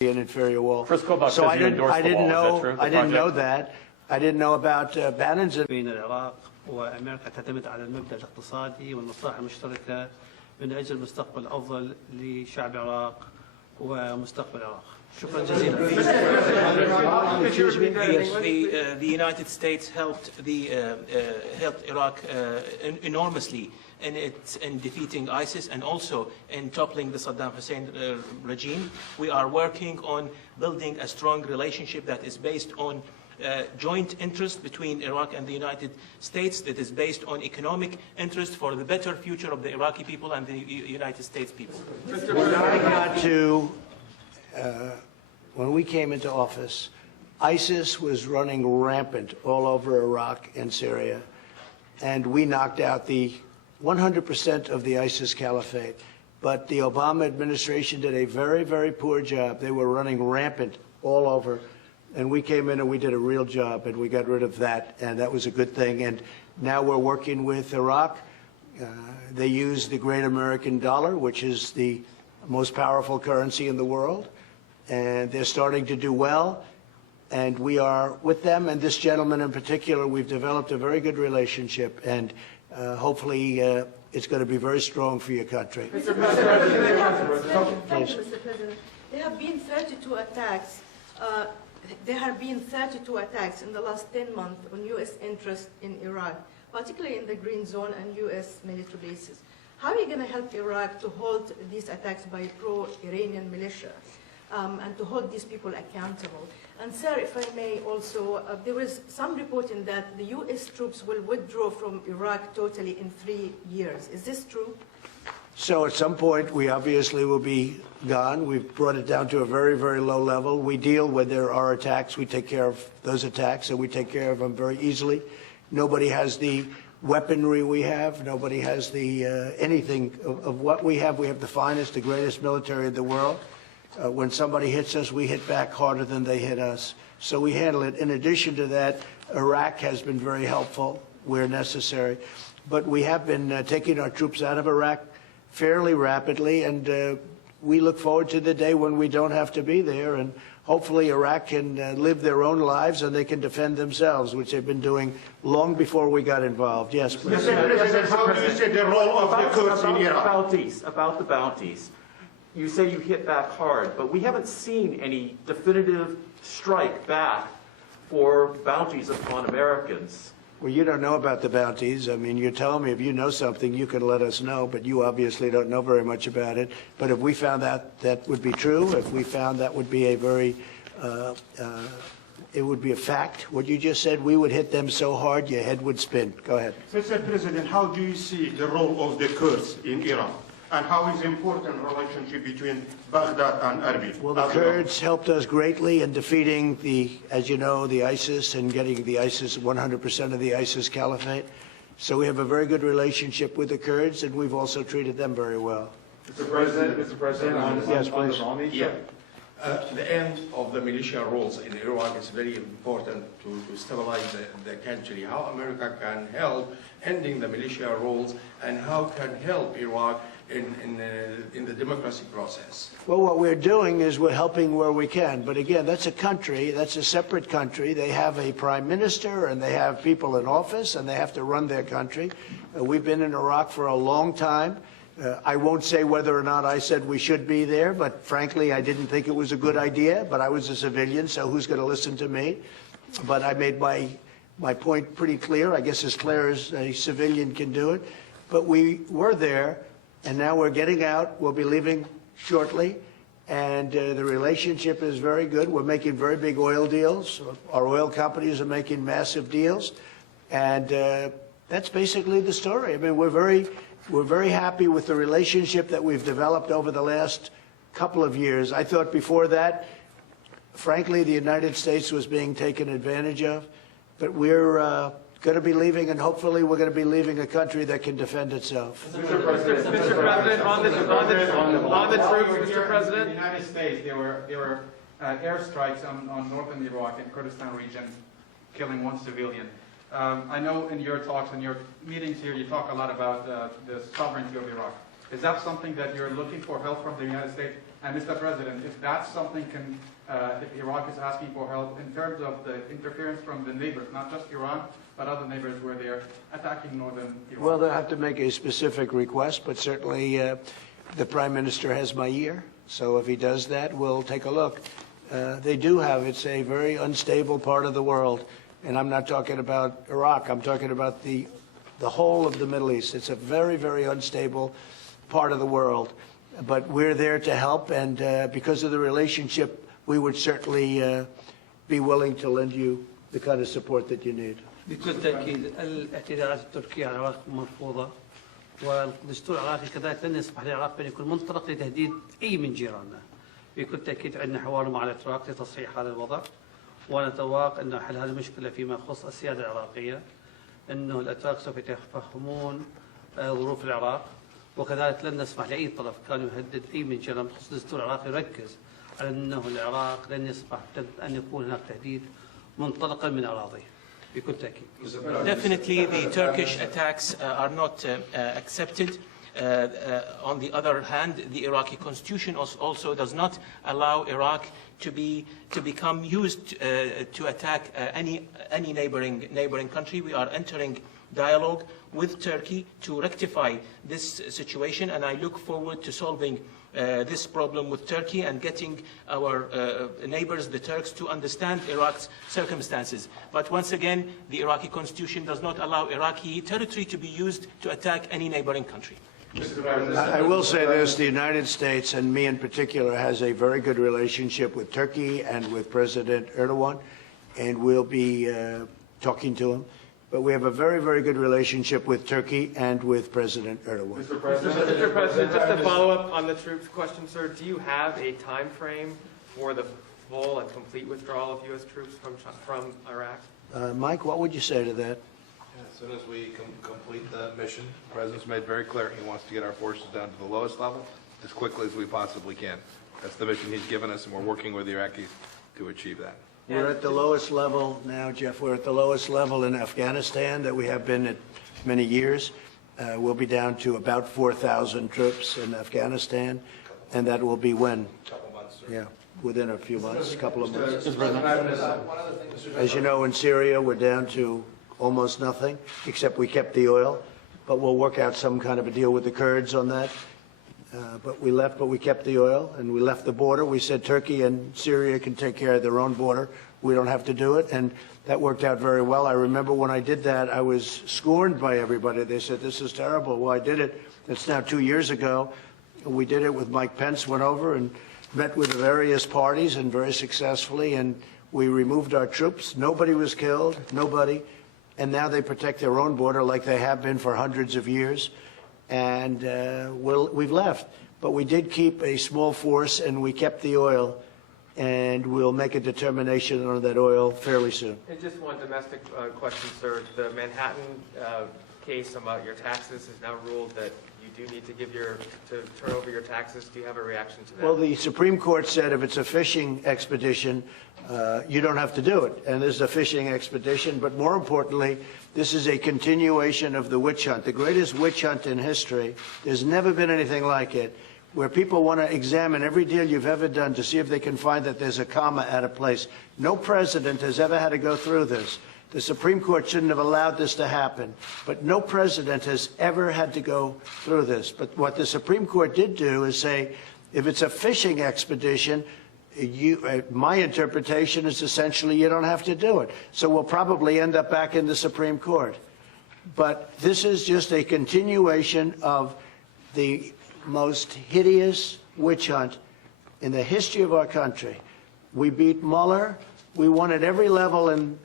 an inferior wall. Chris Kobach So says I you didn't, endorsed I the didn't wall. Is that know, true? The I didn't know project? that. I didn't know about Bannon's. بين العراق وأمريكا تعتمد على المبدأ الاقتصادي والمصلحة المشتركة من أجل مستقبل أفضل لشعب العراق ومستقبل العراق. شكرا جزيلا. The United States helped Iraq enormously in defeating ISIS and also in toppling the Saddam Hussein regime. We are working on building a strong relationship that is based on joint interest between Iraq and the United States, that is based on economic interest for the better future of the Iraqi people and the United States people. When we came into office, ISIS was running rampant all over Iraq and Syria, and we knocked out the 100% of the ISIS caliphate. But the Obama administration did a very, very poor job. They were running rampant all over, and we came in and we did a real job, and we got rid of that, and that was a good thing. And now we're working with Iraq. They use the great American dollar, which is the most powerful currency in the world, and they're starting to do well, and we are with them. And this gentleman in particular, we've developed a very good relationship, and hopefully it's going to be very strong for your country. Mr. President, there have been 32 attacks. There have been 32 attacks in the last 10 months on U.S. interest in Iraq, particularly in the Green Zone and U.S. military bases. How are you going to help Iraq to halt these attacks by pro-Iranian militia and to hold these people accountable? And sir, if I may also, there was some reporting that the U.S. troops will withdraw from Iraq totally in 3 years. Is this true? So at some point, we obviously will be gone. We've brought it down to a very, very low level. We deal when there are attacks. We take care of those attacks, and we take care of them very easily. Nobody has the weaponry we have. Nobody has the anything of what we have. We have the finest, the greatest military in the world. When somebody hits us, we hit back harder than they hit us. So we handle it. In addition to that, Iraq has been very helpful where necessary. But we have been taking our troops out of Iraq fairly rapidly, and we look forward to the day when we don't have to be there, and hopefully Iraq can live their own lives and they can defend themselves, which they've been doing long before we got involved. Yes, please. Mr. President, how do you see the role of the Kurds in Iraq? About the bounties. You say you hit back hard, but we haven't seen any definitive strike back for bounties upon Americans. Well, you don't know about the bounties. I mean, you're telling me if you know something, you can let us know, but you obviously don't know very much about it. But if we found that would be true, if we found that would be a very, it would be a fact, what you just said, we would hit them so hard your head would spin. Go ahead. Mr. President, how do you see the role of the Kurds in Iran? And how is important relationship between Baghdad and Erbil? Well, the Kurds helped us greatly in defeating as you know, the ISIS and getting the ISIS, 100% of the ISIS caliphate. So we have a very good relationship with the Kurds, and we've also treated them very well. Mr. President, yes, please. The end of the militia rules in Iraq is very important to stabilize the country. How America can help ending the militia rules, and how can help Iraq in the democracy process? Well, what we're doing is we're helping where we can. But again, that's a country, that's a separate country. They have a prime minister and they have people in office and they have to run their country. We've been in Iraq for a long time. I won't say whether or not I said we should be there, but frankly, I didn't think it was a good idea. But I was a civilian, so who's going to listen to me? But I made my point pretty clear, I guess as clear as a civilian can do it. But we were there. And now we're getting out. We'll be leaving shortly. And the relationship is very good. We're making very big oil deals. Our oil companies are making massive deals. And that's basically the story. I mean, we're very happy with the relationship that we've developed over the last couple of years. I thought before that, frankly, the United States was being taken advantage of. But we're going to be leaving, and hopefully we're going to be leaving a country that can defend itself. Mr. President, on the troops, Mr. President. In the United States, there were airstrikes on northern Iraq and Kurdistan region, killing one civilian. I know in your talks, in your meetings here, you talk a lot about the sovereignty of Iraq. Is that something that you're looking for help from the United States And Mr. President, if that's something if Iraq is asking for help in terms of the interference from the neighbors, not just Iran, but other neighbors where they're attacking northern Iraq. Well, they'll have to make a specific request, but certainly the Prime Minister has my ear. So if he does that, we'll take a look. They do have, it's a very unstable part of the world. And I'm not talking about Iraq. I'm talking about the whole of the Middle East. It's a very, very unstable part of the world. But we're there to help, and because of the relationship, we would certainly be willing to lend you the kind of support that you need. بكل تأكيد الاعتداءات التركية على العراق مرفوضة، والدستور العراقي كذلك لن يسمح للعراق بأن يكون منطلق لتهديد أي من جيراننا. بكل تأكيد عندنا حوار مع الأتراك لتصحيح هذا الوضع، ونتوقع أن حل هذه المشكلة فيما يخص السيادة العراقية، أنه الأتراك سوف يتفهمون ظروف العراق، وكذلك لن نسمح لأي طرف كان يهدد أي من جيراننا بخصوص الدستور العراقي يركز على أنه العراق لن يسمح أن يكون هناك تهديد منطلقا من أراضيه. Definitely, the Turkish attacks are not accepted. On the other hand, the Iraqi constitution also does not allow Iraq to become used to attack any neighboring country. We are entering dialogue with Turkey to rectify this situation, and I look forward to solving this problem with Turkey and getting our neighbors, the Turks, to understand Iraq's circumstances. But once again, the Iraqi constitution does not allow Iraqi territory to be used to attack any neighboring country. I will say this, the United States, and me in particular, has a very good relationship with Turkey and with President Erdogan, and we'll be talking to him. But we have a very, very good relationship with Turkey and with President Erdogan. Mr. President, just to follow up on the troops question, sir, do you have a time frame for the full and complete withdrawal of U.S. troops from Iraq? Mike, what would you say to that? As soon as we complete the mission, the President's made very clear he wants to get our forces down to the lowest level as quickly as we possibly can. That's the mission he's given us, and we're working with the Iraqis to achieve that. We're at the lowest level now, Jeff. We're at the lowest level in Afghanistan that we have been at many years. We'll be down to about 4,000 troops in Afghanistan, and that will be when? A couple months, sir. Yeah, within a few months, a couple of months. As you know, in Syria, we're down to almost nothing, except we kept the oil. But we'll work out some kind of a deal with the Kurds on that. But we kept the oil, and we left the border. We said Turkey and Syria can take care of their own border. We don't have to do it, and that worked out very well. I remember when I did that, I was scorned by everybody. They said, this is terrible. Well, I did it. It's now 2 years ago. We did it with Mike Pence, went over and met with the various parties, and very successfully, and we removed our troops. Nobody was killed, nobody. And now they protect their own border like they have been for hundreds of years. And we've left. But we did keep a small force, and we kept the oil, and we'll make a determination on that oil fairly soon. And just one domestic question, sir. The Manhattan case about your taxes has now ruled that you do need to turn over your taxes. Do you have a reaction to that? Well, the Supreme Court said if it's a fishing expedition, you don't have to do it. And this is a fishing expedition, but more importantly, this is a continuation of the witch hunt, the greatest witch hunt in history. There's never been anything like it, where people want to examine every deal you've ever done to see if they can find that there's a comma out of place. No president has ever had to go through this. The Supreme Court shouldn't have allowed this to happen, but no president has ever had to go through this. But what the Supreme Court did do is say, if it's a fishing expedition, my interpretation is essentially you don't have to do it. So we'll probably end up back in the Supreme Court. But this is just a continuation of the most hideous witch hunt in the history of our country. We beat Mueller. We won at every level in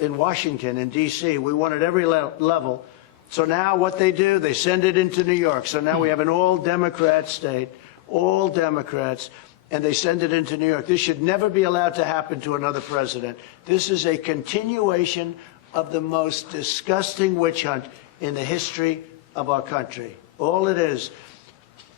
Washington, in D.C. We won at every level. So now what they do, they send it into New York. So now we have an all-Democrat state, all Democrats, and they send it into New York. This should never be allowed to happen to another president. This is a continuation of the most disgusting witch hunt in the history of our country. All it is.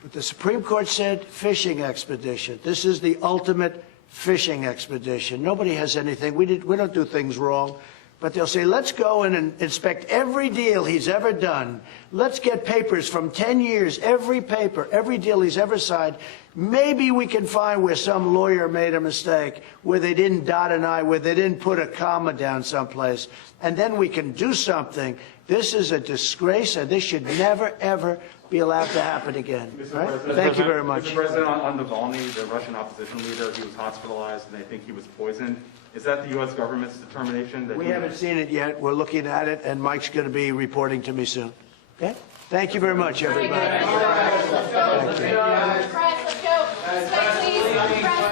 But the Supreme Court said fishing expedition. This is the ultimate fishing expedition. Nobody has anything. We don't do things wrong. But they'll say, let's go in and inspect every deal he's ever done. Let's get papers from 10 years, every paper, every deal he's ever signed. Maybe we can find where some lawyer made a mistake, where they didn't dot an I, where they didn't put a comma down someplace, and then we can do something. This is a disgrace, and this should never, ever be allowed to happen again. Right? Thank you very much. Mr. President, on Navalny, the Russian opposition leader, he was hospitalized, and they think he was poisoned. Is that the U.S. government's determination? That We haven't seen it yet. We're looking at it, and Mike's going to be reporting to me soon. Okay? Thank you very much, everybody. Thank you. Press, let's go. Please, press.